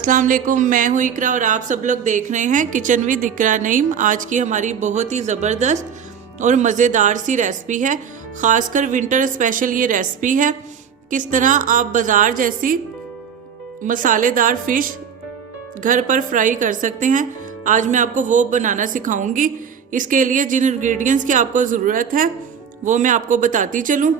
अस्सलाम वालेकुम, मैं हूँ इकरा और आप सब लोग देख रहे हैं किचन विद इकरा नईम। आज की हमारी बहुत ही ज़बरदस्त और मज़ेदार सी रेसिपी है। ख़ासकर विंटर स्पेशल ये रेसिपी है। किस तरह आप बाज़ार जैसी मसालेदार फ़िश घर पर फ्राई कर सकते हैं, आज मैं आपको वो बनाना सिखाऊंगी। इसके लिए जिन इंग्रेडिएंट्स की आपको ज़रूरत है वो मैं आपको बताती चलूँ।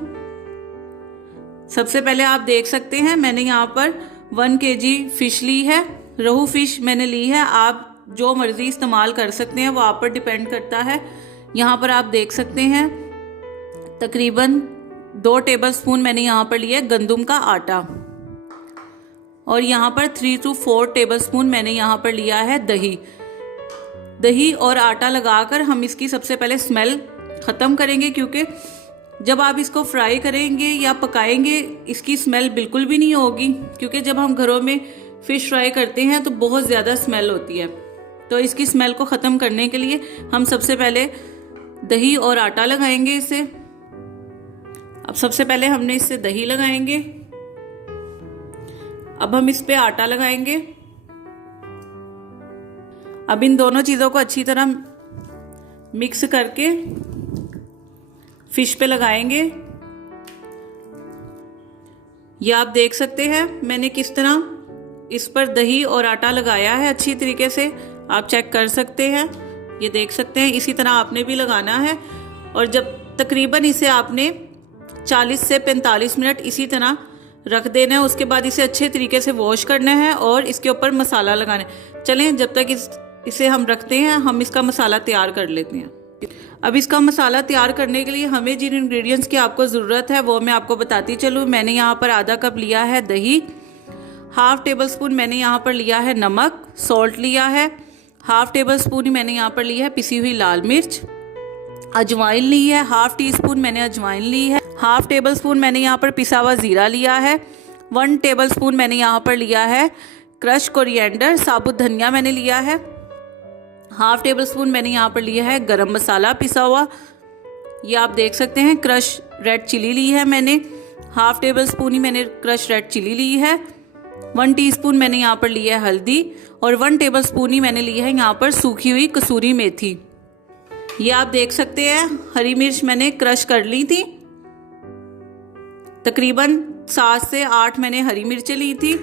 सबसे पहले आप देख सकते हैं मैंने यहाँ पर 1 kg फ़िश ली है। रोहू फ़िश मैंने ली है, आप जो मर्ज़ी इस्तेमाल कर सकते हैं, वो आप पर डिपेंड करता है। यहाँ पर आप देख सकते हैं तकरीबन 2 टेबलस्पून मैंने यहाँ पर लिया है गंदम का आटा, और यहाँ पर 3 to 4 टेबलस्पून मैंने यहाँ पर लिया है दही। दही और आटा लगाकर हम इसकी सबसे पहले स्मेल ख़त्म करेंगे, क्योंकि जब आप इसको फ्राई करेंगे या पकाएंगे इसकी स्मेल बिल्कुल भी नहीं होगी, क्योंकि जब हम घरों में फ़िश फ्राई करते हैं तो बहुत ज़्यादा स्मेल होती है। तो इसकी स्मेल को ख़त्म करने के लिए हम सबसे पहले दही और आटा लगाएंगे इसे। अब सबसे पहले हमने इससे दही लगाएंगे, अब हम इस पे आटा लगाएंगे। अब इन दोनों चीज़ों को अच्छी तरह मिक्स करके फिश पे लगाएंगे। ये आप देख सकते हैं मैंने किस तरह इस पर दही और आटा लगाया है अच्छी तरीके से, आप चेक कर सकते हैं। ये देख सकते हैं इसी तरह आपने भी लगाना है, और जब तकरीबन इसे आपने 40 से 45 मिनट इसी तरह रख देना है। उसके बाद इसे अच्छे तरीके से वॉश करना है और इसके ऊपर मसाला लगाना है। चलें जब तक इसे हम रखते हैं हम इसका मसाला तैयार कर लेते हैं। अब इसका मसाला तैयार करने के लिए हमें जिन इंग्रेडिएंट्स की आपको ज़रूरत है वो मैं आपको बताती चलूँ। मैंने यहाँ पर आधा कप लिया है दही, हाफ टेबल स्पून मैंने यहाँ पर लिया है नमक, सॉल्ट लिया है, हाफ टेबल स्पून मैंने यहाँ पर लिया है पिसी हुई लाल मिर्च, अजवाइन ली है, हाफ टी स्पून मैंने अजवाइन ली है, हाफ टेबल स्पून मैंने यहाँ पर पिसा हुआ ज़ीरा लिया है, 1 टेबल स्पून मैंने यहाँ पर लिया है क्रश कोरिएंडर, साबुत धनिया मैंने लिया है, हाफ टेबल स्पून मैंने यहाँ पर लिया है गरम मसाला पिसा हुआ। ये आप देख सकते हैं क्रश रेड चिली ली है मैंने, हाफ टेबल स्पून ही मैंने क्रश रेड चिली ली है, 1 टीस्पून मैंने यहाँ पर लिया है हल्दी, और 1 टेबल स्पून ही मैंने लिया है यहाँ पर सूखी हुई कसूरी मेथी। ये आप देख सकते हैं हरी मिर्च मैंने क्रश कर ली थी, तकरीबन 7 से 8 मैंने हरी मिर्चें ली थी।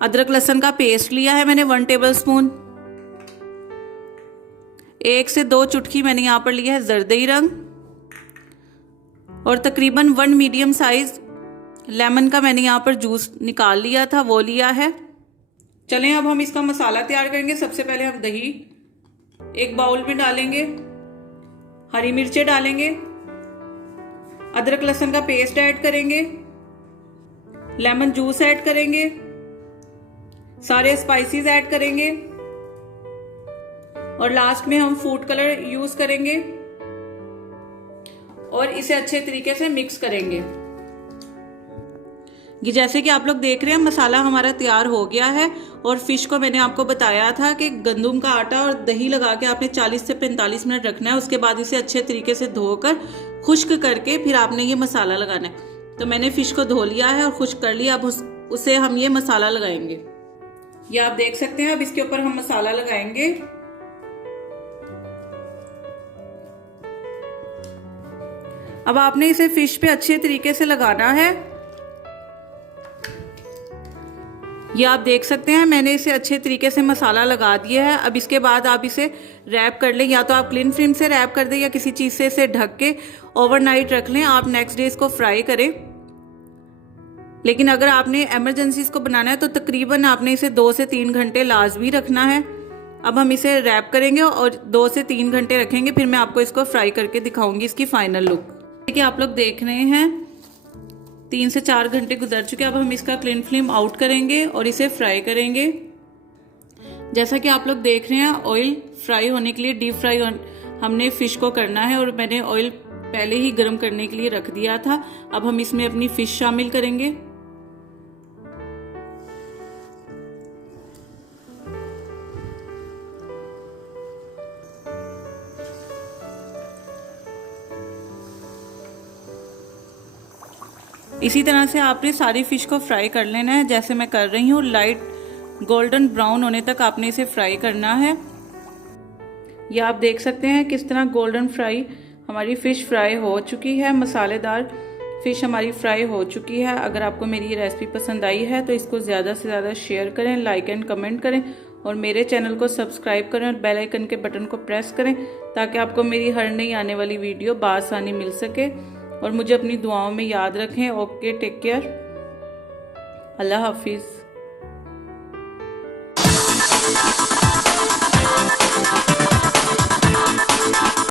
अदरक लहसुन का पेस्ट लिया है मैंने 1 टेबल स्पून, 1 से 2 चुटकी मैंने यहाँ पर लिया है जरदई रंग, और तकरीबन 1 मीडियम साइज लेमन का मैंने यहाँ पर जूस निकाल लिया था, वो लिया है। चलें अब हम इसका मसाला तैयार करेंगे। सबसे पहले हम दही एक बाउल में डालेंगे, हरी मिर्चें डालेंगे, अदरक लहसुन का पेस्ट ऐड करेंगे, लेमन जूस ऐड करेंगे, सारे स्पाइसेस ऐड करेंगे, और लास्ट में हम फूड कलर यूज करेंगे और इसे अच्छे तरीके से मिक्स करेंगे। ये जैसे कि आप लोग देख रहे हैं मसाला हमारा तैयार हो गया है, और फिश को मैंने आपको बताया था कि गंदम का आटा और दही लगा के आपने 40 से 45 मिनट रखना है। उसके बाद इसे अच्छे तरीके से धोकर खुश्क करके फिर आपने ये मसाला लगाना है। तो मैंने फिश को धो लिया है और खुश्क कर लिया, अब उसे हम ये मसाला लगाएंगे। ये आप देख सकते हैं अब इसके ऊपर हम मसाला लगाएंगे। अब आपने इसे फिश पे अच्छे तरीके से लगाना है। ये आप देख सकते हैं मैंने इसे अच्छे तरीके से मसाला लगा दिया है। अब इसके बाद आप इसे रैप कर लें, या तो आप क्लिंग फिल्म से रैप कर दें या किसी चीज़ से इसे ढक के ओवरनाइट रख लें। आप नेक्स्ट डे इसको फ्राई करें, लेकिन अगर आपने एमरजेंसी इसको बनाना है तो तकरीबन आपने इसे 2 से 3 घंटे लाजमी रखना है। अब हम इसे रैप करेंगे और 2 से 3 घंटे रखेंगे, फिर मैं आपको इसको फ्राई करके दिखाऊंगी इसकी फाइनल लुक। देखिए आप लोग देख रहे हैं 3 से 4 घंटे गुजर चुके। अब हम इसका क्लीन फ्लेम आउट करेंगे और इसे फ्राई करेंगे। जैसा कि आप लोग देख रहे हैं ऑयल फ्राई होने के लिए डीप फ्राई हमने फिश को करना है, और मैंने ऑयल पहले ही गर्म करने के लिए रख दिया था। अब हम इसमें अपनी फिश शामिल करेंगे। इसी तरह से आपने सारी फिश को फ्राई कर लेना है, जैसे मैं कर रही हूँ। लाइट गोल्डन ब्राउन होने तक आपने इसे फ्राई करना है। ये आप देख सकते हैं किस तरह गोल्डन फ्राई हमारी फ़िश फ्राई हो चुकी है, मसालेदार फ़िश हमारी फ्राई हो चुकी है। अगर आपको मेरी ये रेसिपी पसंद आई है तो इसको ज़्यादा से ज़्यादा शेयर करें, लाइक एंड कमेंट करें और मेरे चैनल को सब्सक्राइब करें और बेल आइकन के बटन को प्रेस करें ताकि आपको मेरी हर नई आने वाली वीडियो बआसानी मिल सके। और मुझे अपनी दुआओं में याद रखें। ओके, टेक केयर, अल्लाह हाफिज़।